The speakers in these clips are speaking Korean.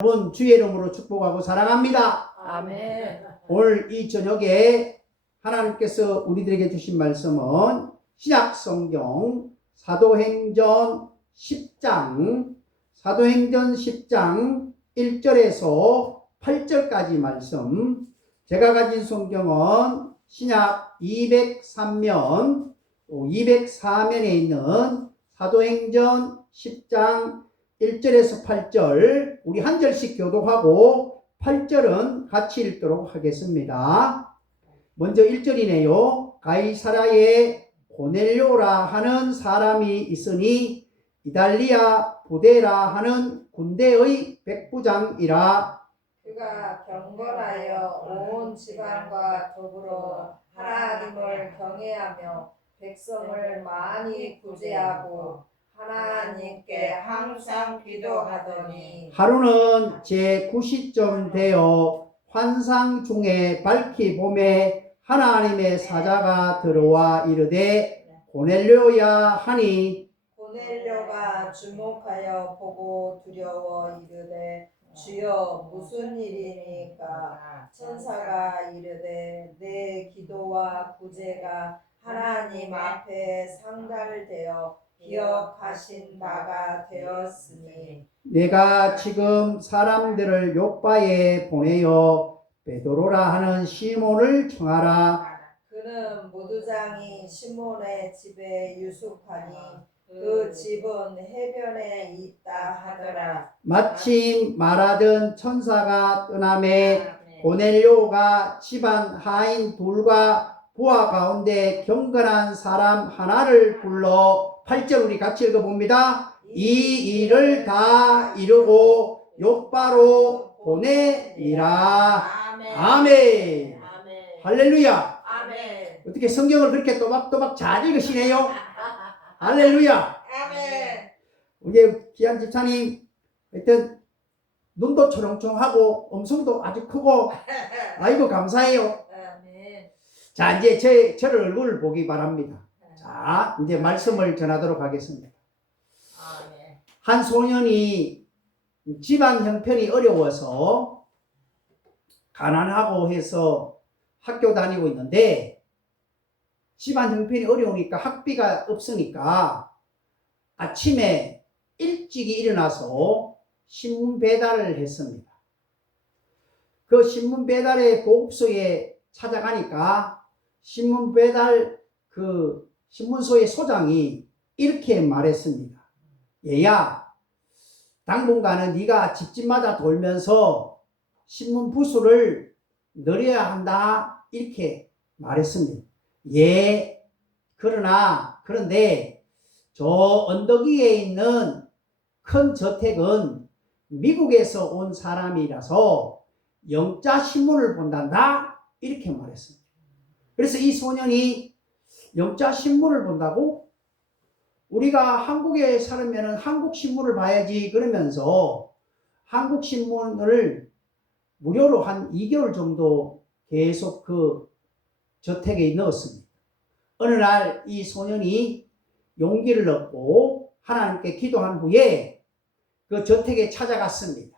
여러분 주의 이름으로 축복하고 사랑합니다. 아멘. 오늘 이 저녁에 하나님께서 우리들에게 주신 말씀은 신약성경 사도행전 10장 1절에서 8절까지 말씀. 제가 가진 성경은 신약 203면 204면에 있는 사도행전 10장 1절에서 8절 우리 한 절씩 교독하고 8절은 같이 읽도록 하겠습니다. 먼저 1절이네요. 가이사라에 고넬료라 하는 사람이 있으니 이달리아 부데라 하는 군대의 백부장이라. 그가 경건하여 온 지방과 더불어 하나님을 경외하며 백성을 많이 구제하고 하나님께 항상 기도하더니 하루는 제9시쯤 되어 환상 중에 밝히 봄에 하나님의 사자가 들어와 이르되 고넬료야 하니 고넬료가 주목하여 보고 두려워 이르되 주여 무슨 일이니까? 천사가 이르되 내 기도와 구제가 하나님 앞에 상달되어 기억하신 바가 되었으니 내가 지금 사람들을 요바에 보내어 베드로라 하는 시몬을 청하라. 그는 무두장이 시몬의 집에 유숙하니 그 집은 해변에 있다 하더라. 마침 말하던 천사가 떠남에 고넬료가 집안 하인 둘과 부하 가운데 경건한 사람 하나를 불러 8절 우리 같이 읽어봅니다. 이 일을 다 이루고 요바로 보내니라. 아멘. 할렐루야. 아멘. 어떻게 성경을 그렇게 또박또박 잘 읽으시네요. 할렐루야. 아멘. 우리 귀한 집사님 하여튼 눈도 초롱초롱하고 음성도 아주 크고 아이고 감사해요. 아멘. 자, 이제 저를 얼굴을 보기 바랍니다. 자, 이제 말씀을 전하도록 하겠습니다. 아멘. 한 소년이 집안 형편이 어려워서 가난하고 해서 학교 다니고 있는데 집안 형편이 어려우니까 학비가 없으니까 아침에 일찍 일어나서 신문 배달을 했습니다. 그 신문 배달의 보급소에 찾아가니까 신문 배달 그 신문소의 소장이 이렇게 말했습니다. 얘야, 당분간은 네가 집집마다 돌면서 신문 부수를 늘려야 한다. 이렇게 말했습니다. 예, 그런데 저 언덕 위에 있는 큰 저택은 미국에서 온 사람이라서 영자 신문을 본단다. 이렇게 말했습니다. 그래서 이 소년이 영자 신문을 본다고? 우리가 한국에 살면 한국 신문을 봐야지 그러면서 한국 신문을 무료로 한 2개월 정도 계속 그 저택에 넣었습니다. 어느 날 이 소년이 용기를 얻고 하나님께 기도한 후에 그 저택에 찾아갔습니다.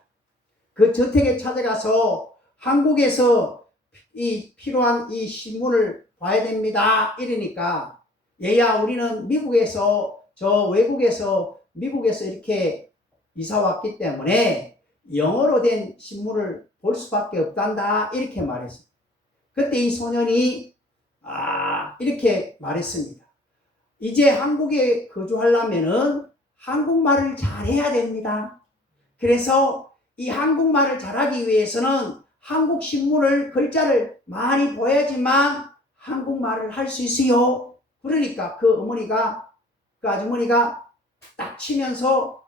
그 저택에 찾아가서 한국에서 이 필요한 이 신문을 봐야 됩니다. 이러니까 얘야, 우리는 미국에서 미국에서 이렇게 이사 왔기 때문에 영어로 된 신문을 볼 수밖에 없단다. 이렇게 말했어요. 그때 이 소년이 이렇게 말했습니다. 이제 한국에 거주하려면은 한국말을 잘해야 됩니다. 그래서 이 한국말을 잘하기 위해서는 한국 신문을 글자를 많이 봐야지만 한국말을 할 수 있어요. 그러니까 그 아주머니가 딱 치면서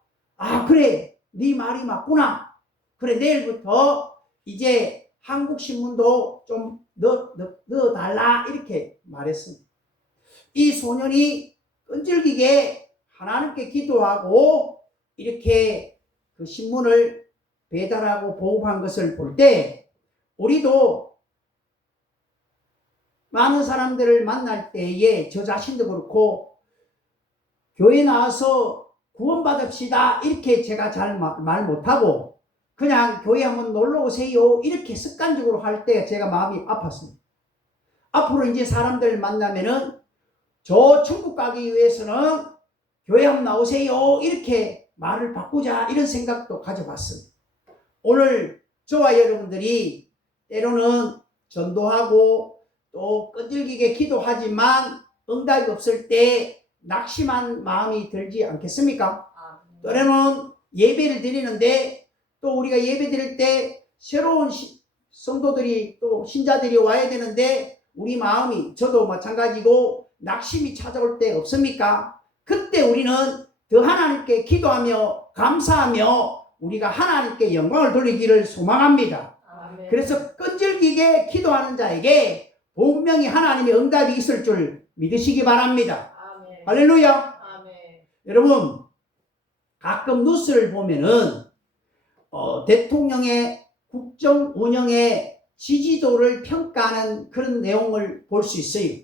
그래, 네 말이 맞구나. 그래, 내일부터 이제 한국 신문도 좀 넣어달라. 이렇게 말했습니다. 이 소년이 끈질기게 하나님께 기도하고 이렇게 그 신문을 배달하고 보급한 것을 볼 때 우리도 많은 사람들을 만날 때에 저 자신도 그렇고 교회 나와서 구원받읍시다 이렇게 제가 잘 말 못하고 그냥 교회 한번 놀러 오세요 이렇게 습관적으로 할 때 제가 마음이 아팠습니다. 앞으로 이제 사람들 만나면은 저 천국 가기 위해서는 교회 한번 나오세요 이렇게 말을 바꾸자 이런 생각도 가져봤습니다. 오늘 저와 여러분들이 때로는 전도하고 또 끈질기게 기도하지만 응답이 없을 때 낙심한 마음이 들지 않겠습니까? 때로는 예배를 드리는데 또 우리가 예배 드릴 때 새로운 성도들이 또 신자들이 와야 되는데 우리 마음이 저도 마찬가지고 낙심이 찾아올 때 없습니까? 그때 우리는 더 하나님께 기도하며 감사하며 우리가 하나님께 영광을 돌리기를 소망합니다. 아멘. 그래서 끈질기게 기도하는 자에게 분명히 하나님의 응답이 있을 줄 믿으시기 바랍니다. 아멘. 할렐루야. 아멘. 여러분 가끔 뉴스를 보면은 대통령의 국정 운영의 지지도를 평가하는 그런 내용을 볼 수 있어요.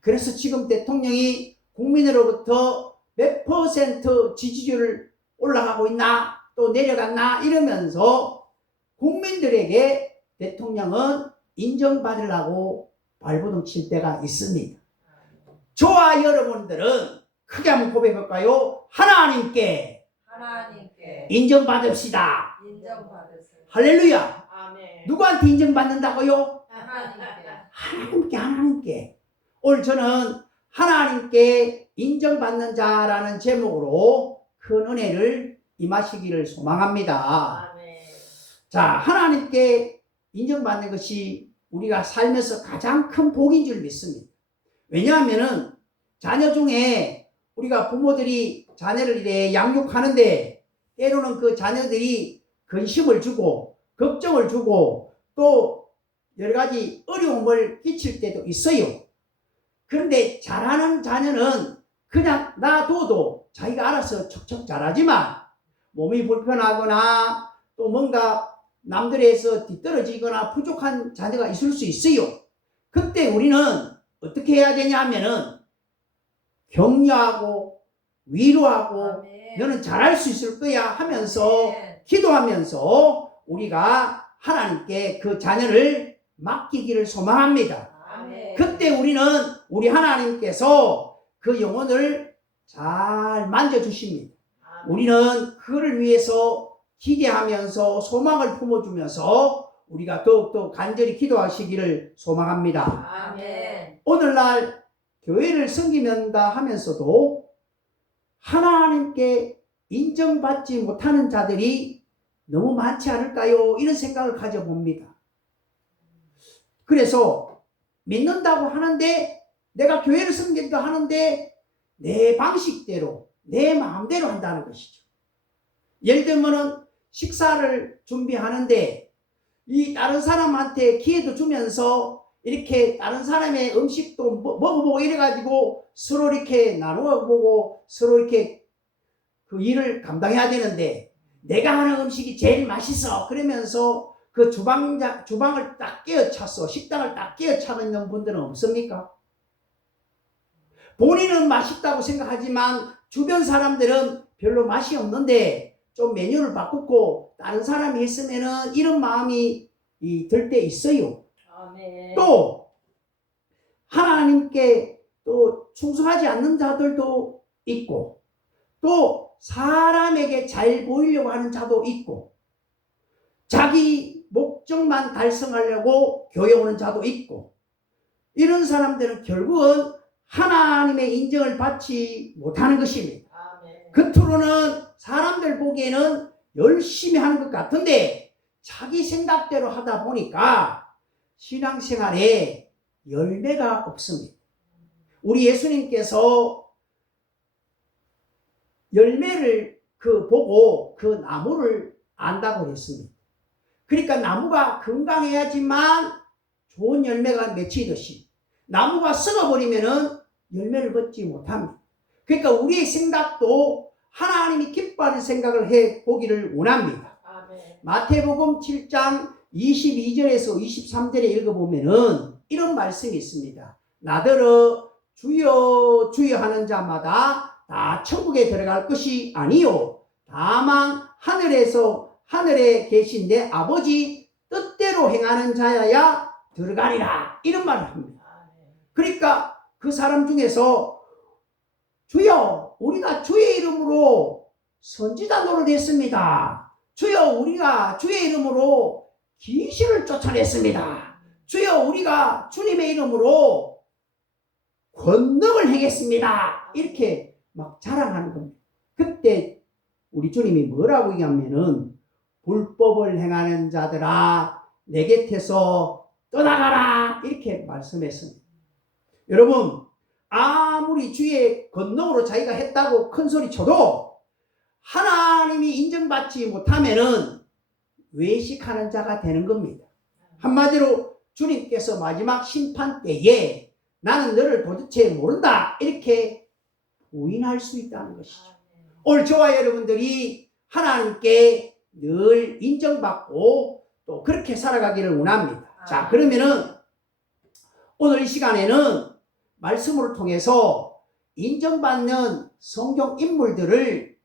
그래서 지금 대통령이 국민으로부터 몇 % 지지율을 올라가고 있나 또 내려갔나 이러면서 국민들에게 대통령은 인정받으려고 발버둥 칠 때가 있습니다. 저와 여러분들은 크게 한번 고백할까요? 하나님께 인정받읍시다. 인정받으세요. 할렐루야. 아멘. 누구한테 인정받는다고요? 하나님께. 하나님께. 오늘 저는 하나님께 인정받는 자라는 제목으로 큰 은혜를 임하시기를 소망합니다. 아멘. 자, 하나님께 인정받는 것이 우리가 살면서 가장 큰 복인 줄 믿습니다. 왜냐하면은 자녀 중에 우리가 부모들이 자녀를 이래 양육하는데 때로는 그 자녀들이 근심을 주고 걱정을 주고 또 여러 가지 어려움을 끼칠 때도 있어요. 그런데 잘하는 자녀는 그냥 놔둬도 자기가 알아서 척척 잘하지만 몸이 불편하거나 또 뭔가 남들에서 뒤떨어지거나 부족한 자녀가 있을 수 있어요. 그때 우리는 어떻게 해야 되냐 하면은 격려하고 위로하고 아멘. 너는 잘할 수 있을 거야 하면서 아멘. 기도하면서 우리가 하나님께 그 자녀를 맡기기를 소망합니다. 아멘. 그때 우리는 우리 하나님께서 그 영혼을 잘 만져주십니다. 아멘. 우리는 그를 위해서 기대하면서 소망을 품어주면서 우리가 더욱더 간절히 기도하시기를 소망합니다. 아멘. 오늘날 교회를 섬기면다 하면서도 하나님께 인정받지 못하는 자들이 너무 많지 않을까요? 이런 생각을 가져봅니다. 그래서 믿는다고 하는데 내가 교회를 섬긴다 하는데 내 방식대로 내 마음대로 한다는 것이죠. 예를 들면은 식사를 준비하는데 이 다른 사람한테 기회도 주면서 이렇게 다른 사람의 음식도 먹어보고 이래가지고 서로 이렇게 나누어 보고 서로 이렇게 그 일을 감당해야 되는데 내가 하는 음식이 제일 맛있어 그러면서 그 주방을 딱 깨어차서 식당을 딱 깨어차고 있는 분들은 없습니까? 본인은 맛있다고 생각하지만 주변 사람들은 별로 맛이 없는데 좀 메뉴를 바꾸고 다른 사람이 했으면은 이런 마음이 들 때 있어요. 아멘. 또 하나님께 또 충성하지 않는 자들도 있고 또 사람에게 잘 보이려고 하는 자도 있고 자기 목적만 달성하려고 교회 오는 자도 있고 이런 사람들은 결국은 하나님의 인정을 받지 못하는 것입니다. 아멘. 겉으로는 사람들 보기에는 열심히 하는 것 같은데 자기 생각대로 하다 보니까 신앙생활에 열매가 없습니다. 우리 예수님께서 열매를 보고 그 나무를 안다고 했습니다. 그러니까 나무가 건강해야지만 좋은 열매가 맺히듯이 나무가 썩어버리면은 열매를 맺지 못합니다. 그러니까 우리의 생각도 하나님이 기뻐하는 생각을 해 보기를 원합니다. 아멘. 마태복음 7장 22절에서 23절에 읽어보면은 이런 말씀이 있습니다. 나더러 주여 주여 하는 자마다 다 천국에 들어갈 것이 아니요 다만 하늘에서 하늘에 계신 내 아버지 뜻대로 행하는 자야야 들어가리라. 이런 말을 합니다. 그러니까 그 사람 중에서 주여 우리가 주의 이름으로 선지자 노릇했습니다. 주여 우리가 주의 이름으로 귀신을 쫓아냈습니다. 주여 우리가 주님의 이름으로 권능을 행했습니다. 이렇게 막 자랑하는 겁니다. 그때 우리 주님이 뭐라고 얘기하면은 불법을 행하는 자들아 내 곁에서 떠나가라 이렇게 말씀했습니다. 여러분 아무리 주의 권능으로 자기가 했다고 큰 소리 쳐도 하나님이 인정받지 못하면은 외식하는 자가 되는 겁니다. 한마디로 주님께서 마지막 심판 때에 나는 너를 도대체 모른다 이렇게 부인할 수 있다는 것이죠. 오늘 저와 여러분들이 하나님께 늘 인정받고 또 그렇게 살아가기를 원합니다. 자, 그러면은 오늘 이 시간에는 말씀을 통해서 인정받는 성경 인물들을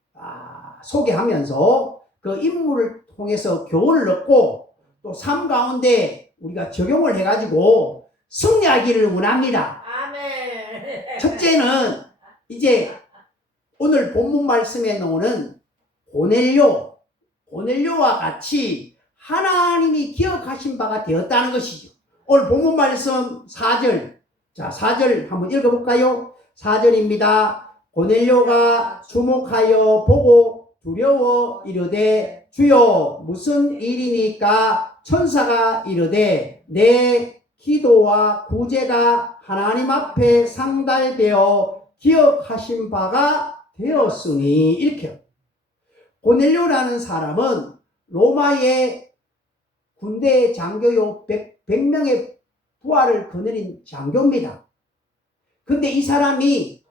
소개하면서 그 인물을 통해서 교훈을 얻고 또 삶 가운데 우리가 적용을 해가지고 승리하기를 원합니다. 아멘. 첫째는 이제 오늘 본문 말씀에 나오는 고넬료와 같이 하나님이 기억하신 바가 되었다는 것이죠. 오늘 본문 말씀 4절. 자, 4절 한번 읽어볼까요? 4절입니다. 고넬료가 주목하여 보고 두려워 이르되 주여 무슨 일이니까 천사가 이르되 내 기도와 구제가 하나님 앞에 상달되어 기억하신 바가 되었으니 이렇게 고넬료라는 사람은 로마의 군대 장교요 100명의 부하를 거느린 장교입니다. 근데 이 사람이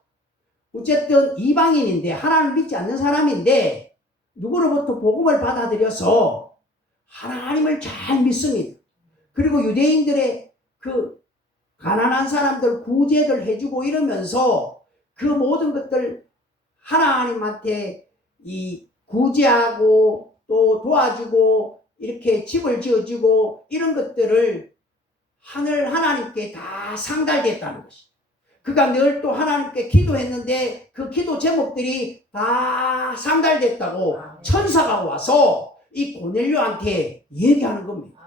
어쨌든 이방인인데 하나님을 믿지 않는 사람인데 누구로부터 복음을 받아들여서 하나님을 잘 믿습니다. 그리고 유대인들의 그 가난한 사람들 구제를 해주고 이러면서 그 모든 것들 하나님한테 이 구제하고 또 도와주고 이렇게 집을 지어주고 이런 것들을 하나님께 다 상달됐다는 것이. 그가 늘 또 하나님께 기도했는데 그 기도 제목들이 다 상달됐다고 천사가 와서 이 고넬료한테 얘기하는 겁니다.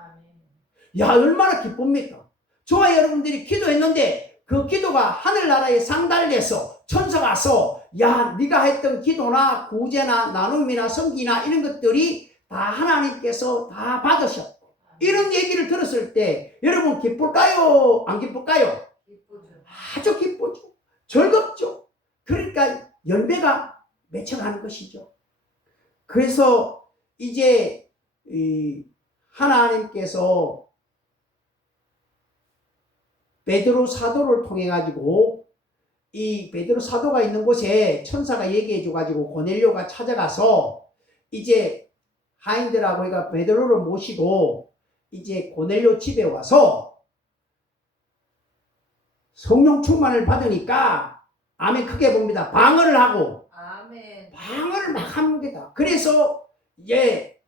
야, 얼마나 기쁩니까? 저와 여러분들이 기도했는데 그 기도가 하늘나라에 상달돼서 천사가 와서 야, 네가 했던 기도나 구제나 나눔이나 섬기나 이런 것들이 다 하나님께서 다 받으셨고 이런 얘기를 들었을 때 여러분 기쁠까요? 안 기쁠까요? 아주 기쁘죠. 즐겁죠. 그러니까 열매가 맺혀가는 것이죠. 그래서 이제 하나님께서 베드로 사도를 통해 가지고 이 베드로 사도가 있는 곳에 천사가 얘기해 줘 가지고 고넬료가 찾아가서 이제 하인들하고 해가 베드로를 모시고 이제 고넬료 집에 와서 성령 충만을 받으니까 아멘 크게 봅니다. 방언을 하고 방언을 막 합니다. 그래서 이제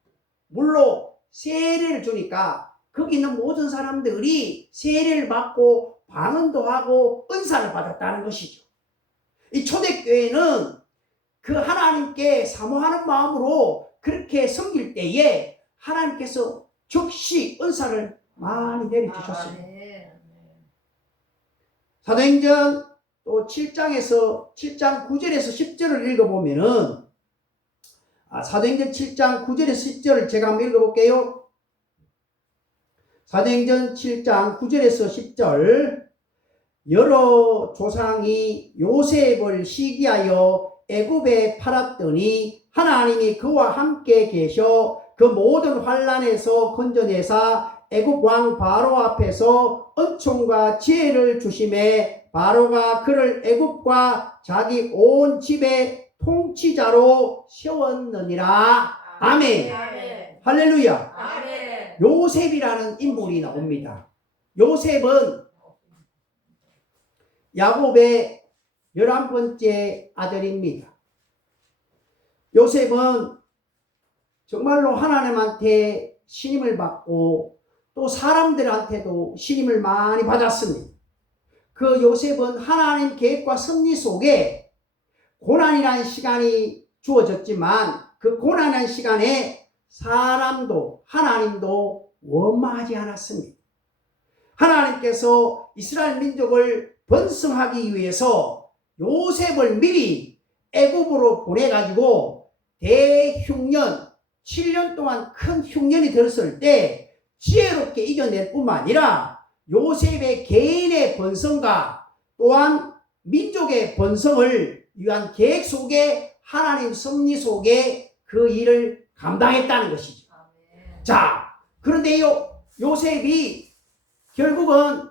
물로 세례를 주니까 거기 있는 모든 사람들이 세례를 받고 방언도 하고 은사를 받았다는 것이죠. 이 초대교회는 그 하나님께 사모하는 마음으로 그렇게 섬길 때에 하나님께서 즉시 은사를 많이 내려주셨습니다. 사도행전 또 7장 9절에서 10절을 읽어보면은 사도행전 7장 9절에서 10절을 제가 한번 읽어볼게요. 사도행전 7장 9절에서 10절 여러 조상이 요셉을 시기하여 애굽에 팔았더니 하나님이 그와 함께 계셔 그 모든 환난에서 건져내사 애굽 왕 바로 앞에서 은총과 지혜를 주심에 바로가 그를 애굽과 자기 온 집의 통치자로 세웠느니라. 아멘. 할렐루야. 아멘. 요셉이라는 인물이 나옵니다. 요셉은 야곱의 11번째 아들입니다. 요셉은 정말로 하나님한테 신임을 받고 또 사람들한테도 신임을 많이 받았습니다. 그 요셉은 하나님 계획과 섭리 속에 고난이라는 시간이 주어졌지만 그 고난이라는 시간에 사람도 하나님도 원망하지 않았습니다. 하나님께서 이스라엘 민족을 번성하기 위해서 요셉을 미리 애굽으로 보내가지고 대흉년 7년 동안 큰 흉년이 들었을 때 지혜롭게 이겨낼 뿐만 아니라 요셉의 개인의 번성과 또한 민족의 번성을 위한 계획 속에 하나님 섭리 속에 그 일을 감당했다는 것이죠. 자, 그런데 요셉이 결국은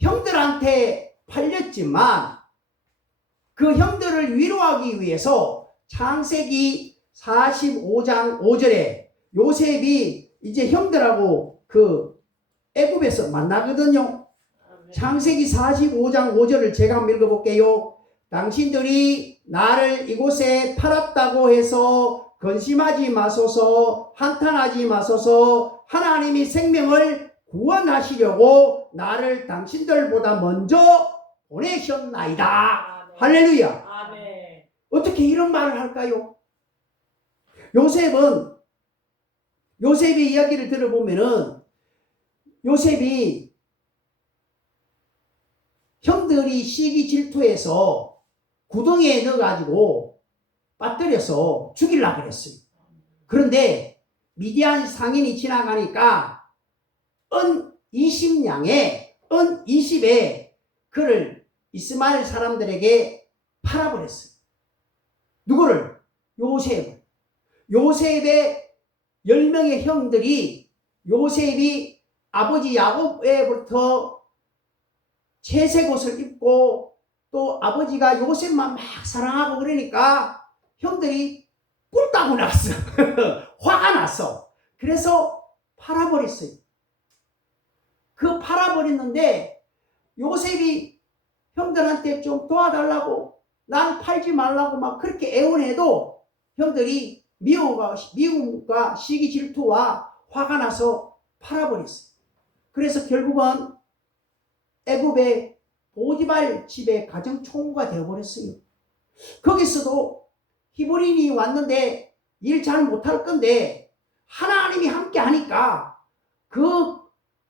형들한테 팔렸지만 그 형들을 위로하기 위해서 창세기 45장 5절에 요셉이 이제 형들하고 그 애굽에서 만나거든요. 창세기 45장 5절을 제가 한번 읽어볼게요. 당신들이 나를 이곳에 팔았다고 해서 근심하지 마소서, 한탄하지 마소서. 하나님이 생명을 구원하시려고 나를 당신들보다 먼저 보내셨나이다. 할렐루야. 아멘. 어떻게 이런 말을 할까요? 요셉의 이야기를 들어보면은 요셉이 형들이 시기 질투해서 구덩이에 넣어가지고 빠뜨려서 죽이려고 그랬어요. 그런데 미디안 상인이 지나가니까 은 20냥에 은 20에 그를 이스마엘 사람들에게 팔아버렸어요. 누구를? 요셉을. 요셉의 10명의 형들이 요셉이 아버지 야곱에부터 채색 옷을 입고 또 아버지가 요셉만 막 사랑하고 그러니까 형들이 꿀따고 났어. 화가 났어. 그래서 팔아버렸어요. 그 팔아버렸는데 요셉이 형들한테 좀 도와달라고 난 팔지 말라고 막 그렇게 애원해도 형들이 미움과 시기 질투와 화가 나서 팔아버렸어요. 그래서 결국은 애굽의 보디발 집의 가정총무가 되어버렸어요. 거기서도 히브리인이 왔는데 일 잘 못할 건데 하나님이 함께 하니까 그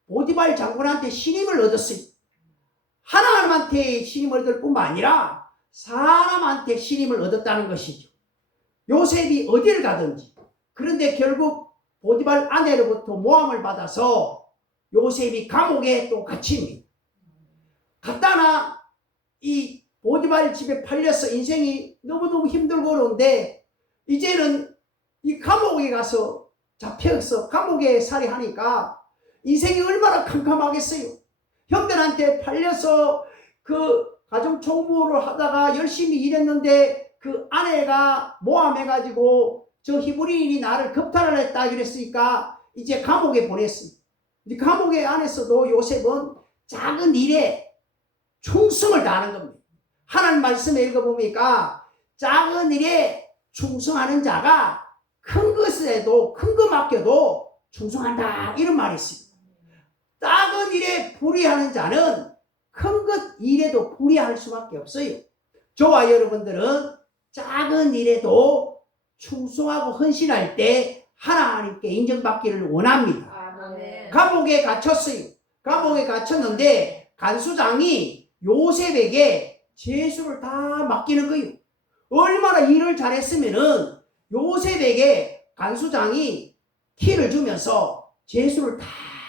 보디발 장군한테 신임을 얻었어요. 하나님한테 신임을 얻을 뿐만 아니라 사람한테 신임을 얻었다는 것이죠. 요셉이 어디를 가든지. 그런데 결국 보디발 아내로부터 모함을 받아서 요셉이 감옥에 또 갇힙니다. 갔다나 이 보디발 집에 팔려서 인생이 너무너무 힘들고 그런데 이제는 이 감옥에 가서 잡혀서 감옥에 살이하니까 인생이 얼마나 캄캄하겠어요. 형들한테 팔려서 그 가정총무를 하다가 열심히 일했는데 그 아내가 모함해가지고 저 히브리인이 나를 겁탈을 했다 이랬으니까 이제 감옥에 보냈습니다. 이제 감옥에 안에서도 요셉은 작은 일에 충성을 다하는 겁니다. 하나님 말씀에 읽어보니까 작은 일에 충성하는 자가 큰 것에도 큰 거 맡겨도 충성한다 이런 말이 있습니다. 작은 일에 불의하는 자는 큰 것 일에도 불의할 수밖에 없어요. 저와 여러분들은 작은 일에도 충성하고 헌신할 때 하나님께 인정받기를 원합니다. 아멘. 감옥에 갇혔어요. 감옥에 갇혔는데 간수장이 요셉에게 죄수를 다 맡기는 거예요. 얼마나 일을 잘했으면은 요셉에게 간수장이 키를 주면서 죄수를 다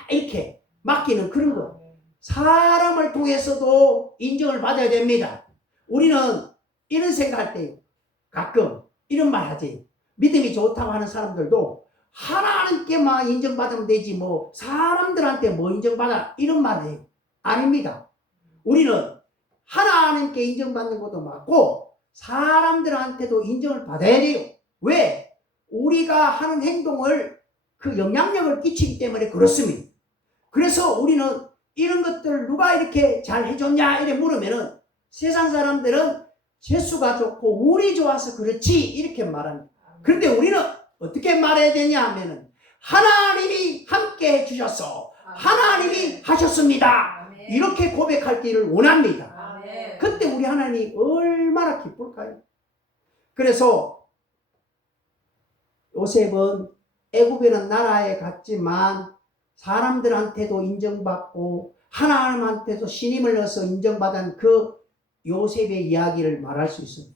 이렇게 맡기는 그런 거. 사람을 통해서도 인정을 받아야 됩니다. 우리는 이런 생각할 때 가끔 이런 말 하지. 믿음이 좋다고 하는 사람들도 하나님께만 인정받으면 되지 뭐 사람들한테 뭐 인정받아 이런 말 해요. 아닙니다. 우리는 하나님께 인정받는 것도 맞고 사람들한테도 인정을 받아야 돼요. 왜? 우리가 하는 행동을 그 영향력을 끼치기 때문에 그렇습니다. 그래서 우리는 이런 것들을 누가 이렇게 잘 해줬냐 이렇게 물으면은 세상 사람들은 재수가 좋고 운이 좋아서 그렇지 이렇게 말합니다. 그런데 우리는 어떻게 말해야 되냐 하면은 하나님이 함께 해주셔서 하나님이 하셨습니다. 아멘. 이렇게 고백하기를 원합니다. 아멘. 그때 우리 하나님이 얼마나 기쁠까요? 그래서 요셉은 애굽이라는 나라에 갔지만 사람들한테도 인정받고 하나님한테도 신임을 얻어서 인정받은 그 요셉의 이야기를 말할 수 있습니다.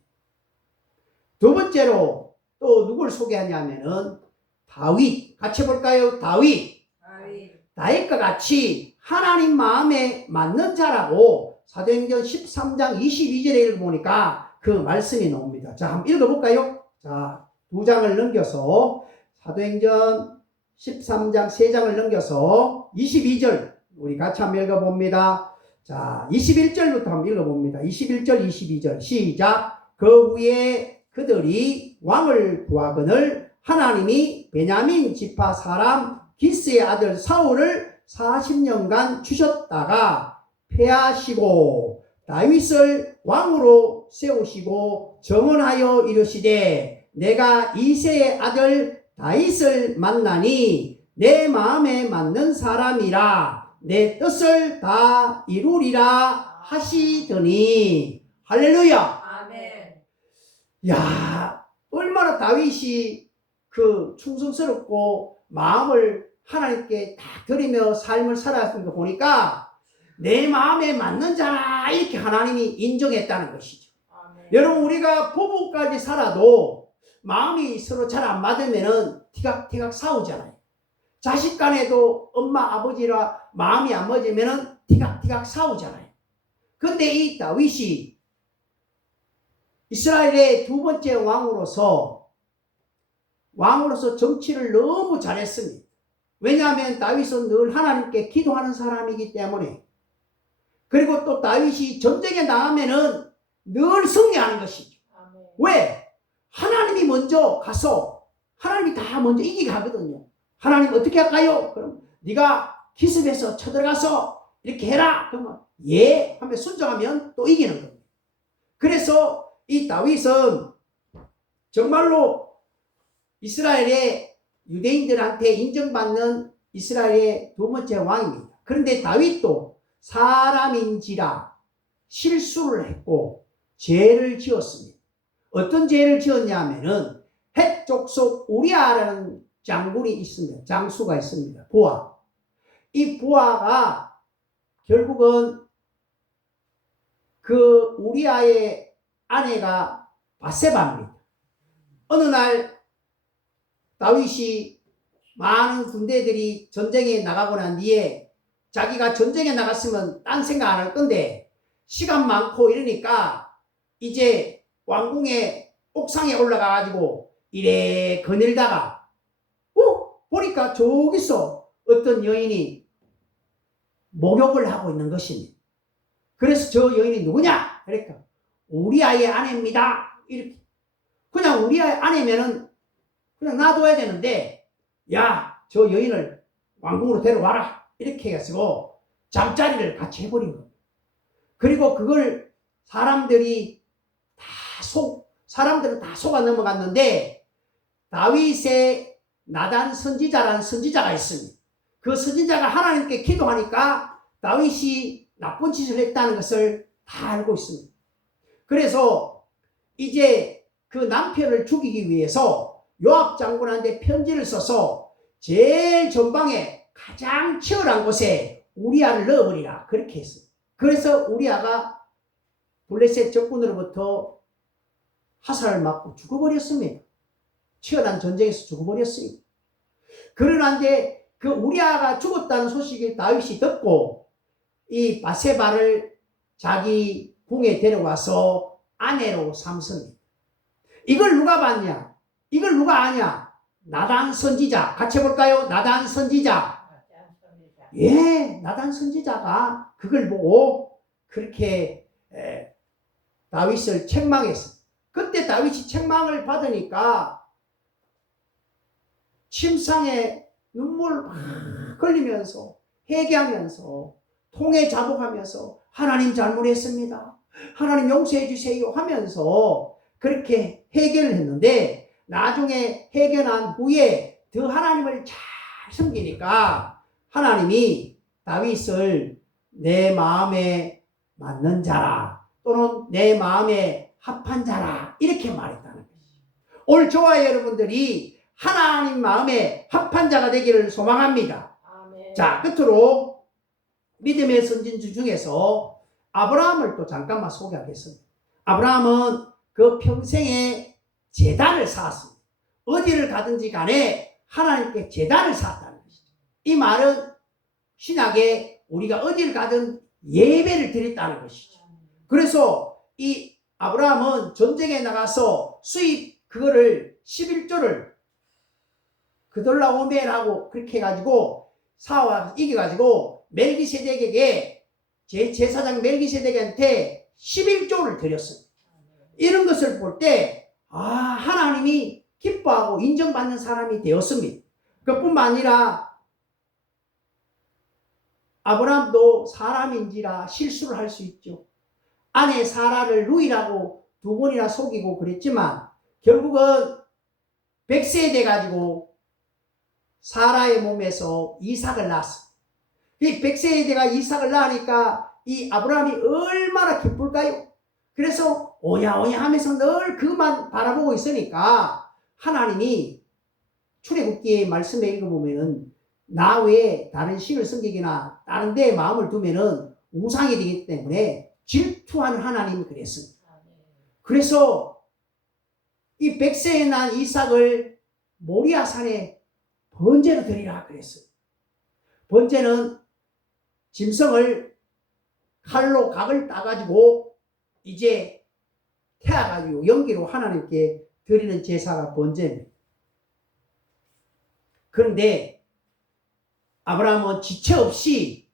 두 번째로 또 누굴 소개하냐면은 다윗. 같이 볼까요? 다윗. 아멘. 다윗과 같이 하나님 마음에 맞는 자라고 사도행전 13장 22절에 읽어보니까 그 말씀이 나옵니다. 자, 한번 읽어볼까요? 자, 두 장을 넘겨서 사도행전 13장 3장을 넘겨서 22절 우리 같이 한번 읽어봅니다. 자, 21절부터 한번 읽어봅니다. 21절 22절 시작. 그 후에 그들이 왕을 구하거늘 하나님이 베냐민 지파 사람 기스의 아들 사울을 40년간 주셨다가 패하시고 다윗을 왕으로 세우시고 정언하여 이르시되 내가 이새의 아들 다윗을 만나니 내 마음에 맞는 사람이라 내 뜻을 다 이루리라 하시더니 할렐루야. 아멘. 야, 얼마나 다윗이 그 충성스럽고 마음을 하나님께 다 드리며 삶을 살았는가 보니까 내 마음에 맞는 자라 이렇게 하나님이 인정했다는 것이죠. 아멘. 여러분 우리가 부부까지 살아도 마음이 서로 잘 안 맞으면은 티각티각 싸우잖아요. 자식 간에도 엄마 아버지라 마음이 안 맞으면은 티각티각 싸우잖아요. 근데 이 다윗이 이스라엘의 두 번째 왕으로서 정치를 너무 잘했습니다. 왜냐하면 다윗은 늘 하나님께 기도하는 사람이기 때문에. 그리고 또 다윗이 전쟁에 나가면은 늘 승리하는 것이죠. 아멘. 왜? 하나님이 먼저 가서 하나님이 다 먼저 이기게 하거든요. 하나님 어떻게 할까요? 그럼 네가 기습해서 쳐들어가서 이렇게 해라. 그러면 예 하면 순종하면 또 이기는 겁니다. 그래서 이 다윗은 정말로 이스라엘의 유대인들한테 인정받는 이스라엘의 두 번째 왕입니다. 그런데 다윗도 사람인지라 실수를 했고 죄를 지었습니다. 어떤 죄를 지었냐 하면은 헷 족속 우리아라는 장군이 있습니다. 장수가 있습니다. 부하. 이 부하가 결국은 그 우리아의 아내가 바세바입니다. 어느 날 다윗이 많은 군대들이 전쟁에 나가고 난 뒤에 자기가 전쟁에 나갔으면 딴 생각 안 할 건데 시간 많고 이러니까 이제 왕궁의 옥상에 올라가가지고 이래 거닐다가 보니까 저기서 어떤 여인이 목욕을 하고 있는 것입니다. 그래서 저 여인이 누구냐? 그러니까 우리 아이의 아내입니다. 이렇게 그냥 우리 아이 아내면은 그냥 놔둬야 되는데 야, 저 여인을 왕궁으로 데려와라 이렇게 해가지고 잠자리를 같이 해버린 겁니다. 그리고 그걸 사람들은 다 속아 넘어갔는데 다윗의 나단 선지자라는 선지자가 있습니다. 그 선지자가 하나님께 기도하니까 다윗이 나쁜 짓을 했다는 것을 다 알고 있습니다. 그래서 이제 그 남편을 죽이기 위해서 요압 장군한테 편지를 써서 제일 전방에 가장 치열한 곳에 우리아를 넣어버리라 그렇게 했어요. 그래서 우리아가 블레셋 적군으로부터 화살을 맞고 죽어버렸습니다. 치열한 전쟁에서 죽어버렸어요. 그러는데 그 우리아가 죽었다는 소식을 다윗이 듣고 이 바세바를 자기 궁에 데려와서 아내로 삼습니다. 이걸 누가 봤냐? 이걸 누가 아냐? 나단 선지자. 같이 해볼까요? 나단 선지자. 예, 나단 선지자가 그걸 보고 그렇게 다윗을 책망했어. 그때 다윗이 책망을 받으니까 침상에 눈물 막 흘리면서 회개하면서 통에 자복하면서 하나님 잘못했습니다. 하나님 용서해 주세요 하면서 그렇게 회개를 했는데 나중에 해결한 후에 더 하나님을 잘 섬기니까 하나님이 다윗을 내 마음에 맞는 자라 또는 내 마음에 합한 자라 이렇게 말했다는 것이죠. 오늘 저와 여러분들이 하나님 마음에 합한 자가 되기를 소망합니다. 아멘. 자, 끝으로 믿음의 선진주 중에서 아브라함을 또 잠깐만 소개하겠습니다. 아브라함은 그 평생에 제단을 쌓았습니다. 어디를 가든지 간에 하나님께 제단을 쌓았다는 것이죠. 이 말은 신약에 우리가 어디를 가든 예배를 드렸다는 것이죠. 그래서 이 아브라함은 전쟁에 나가서 수입 그거를 11조를 그돌라오멜하고 그렇게 해가지고 싸워 이겨가지고 멜기세덱에게 제사장 멜기세덱한테 11조를 드렸습니다. 이런 것을 볼 때 하나님이 기뻐하고 인정받는 사람이 되었습니다. 그뿐만 아니라 아브라함도 사람인지라 실수를 할 수 있죠. 아내 사라를 루이라고 2번이나 속이고 그랬지만 결국은 100세 돼가지고 사라의 몸에서 이삭을 낳았습니다. 이 100세에 돼가 이삭을 낳으니까 이 아브라함이 얼마나 기쁠까요? 그래서 오냐오냐 하면서 늘 그만 바라보고 있으니까 하나님이 출애굽기의 말씀에 읽어보면은 나 외에 다른 신을 섬기기나 다른 데에 마음을 두면은 우상이 되기 때문에 질투하는 하나님이 그랬습니다. 그래서 이 100세에 난 이삭을 모리아산에 번제로 드리라 그랬어요. 번제는 짐승을 칼로 각을 따가지고 이제 태워가지고 연기로 하나님께 드리는 제사가 번제입니다. 그런데 아브라함은 지체 없이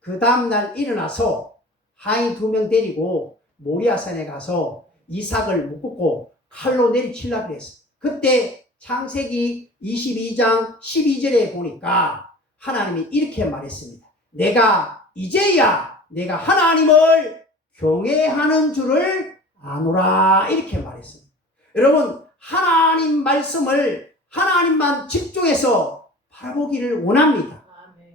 그 다음날 일어나서 하인 2명 데리고 모리아산에 가서 이삭을 묶고 칼로 내리치려고 그랬어요. 그때 창세기 22장 12절에 보니까 하나님이 이렇게 말했습니다. 내가 이제야 내가 하나님을 경외하는 줄을 아노라 이렇게 말했습니다. 여러분 하나님 말씀을 하나님만 집중해서 바라보기를 원합니다.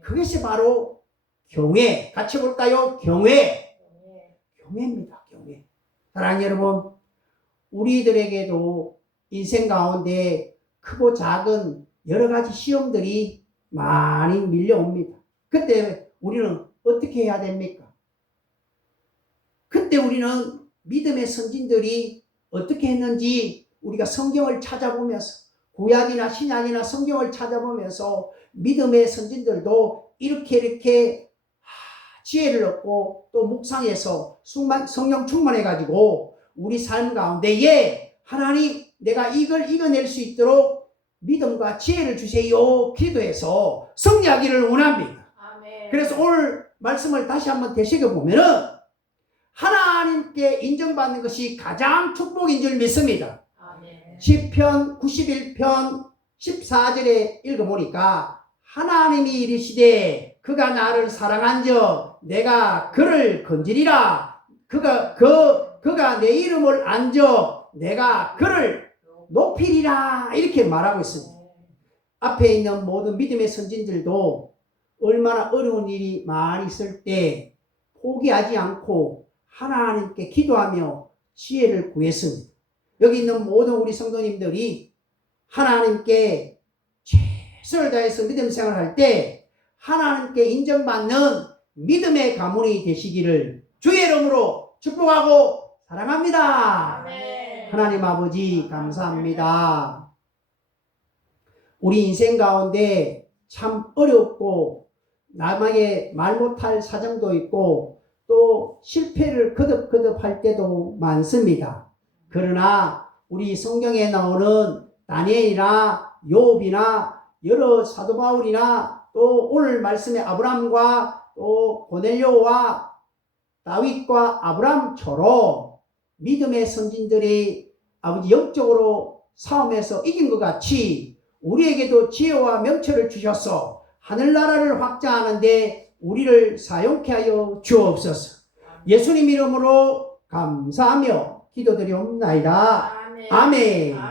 그것이 바로 경외. 같이 볼까요? 경외. 경외입니다. 경외. 사랑하는 여러분, 우리들에게도 인생 가운데 크고 작은 여러 가지 시험들이 많이 밀려옵니다. 그때 우리는 어떻게 해야 됩니까? 그때 우리는 믿음의 선진들이 어떻게 했는지 우리가 성경을 찾아보면서 구약이나 신약이나 성경을 찾아보면서 믿음의 선진들도 이렇게 지혜를 얻고 또 묵상해서 성령 충만해가지고 우리 삶 가운데에 하나님 내가 이걸 이겨낼 수 있도록 믿음과 지혜를 주세요 기도해서 승리하기를 원합니다. 아멘. 그래서 오늘 말씀을 다시 한번 되새겨보면은 하나님께 인정받는 것이 가장 축복인 줄 믿습니다. 아멘. 시편 91편 14절에 읽어보니까 하나님이 이르시되 그가 나를 사랑한즉 내가 그를 건지리라. 그가 내 이름을 안적 내가 그를 높이리라. 이렇게 말하고 있습니다. 앞에 있는 모든 믿음의 선진들도 얼마나 어려운 일이 많이 있을 때 포기하지 않고 하나님께 기도하며 지혜를 구했습니다. 여기 있는 모든 우리 성도님들이 하나님께 최선을 다해서 믿음 생활할 때 하나님께 인정받는 믿음의 가문이 되시기를 주의 이름으로 축복하고 사랑합니다. 아멘. 하나님 아버지 감사합니다. 우리 인생 가운데 참 어렵고 남에게 말 못할 사정도 있고 또 실패를 거듭할 때도 많습니다. 그러나 우리 성경에 나오는 다니엘이나 욥이나 여러 사도 바울이나 또 오늘 말씀의 아브라함과 또 고넬료와 다윗과 아브라함처럼 믿음의 선진들이 아버지 영적으로 싸움에서 이긴 것 같이 우리에게도 지혜와 명철을 주셔서 하늘나라를 확장하는데 우리를 사용케 하여 주옵소서. 예수님 이름으로 감사하며 기도드리옵나이다. 아멘. 아멘. 아멘.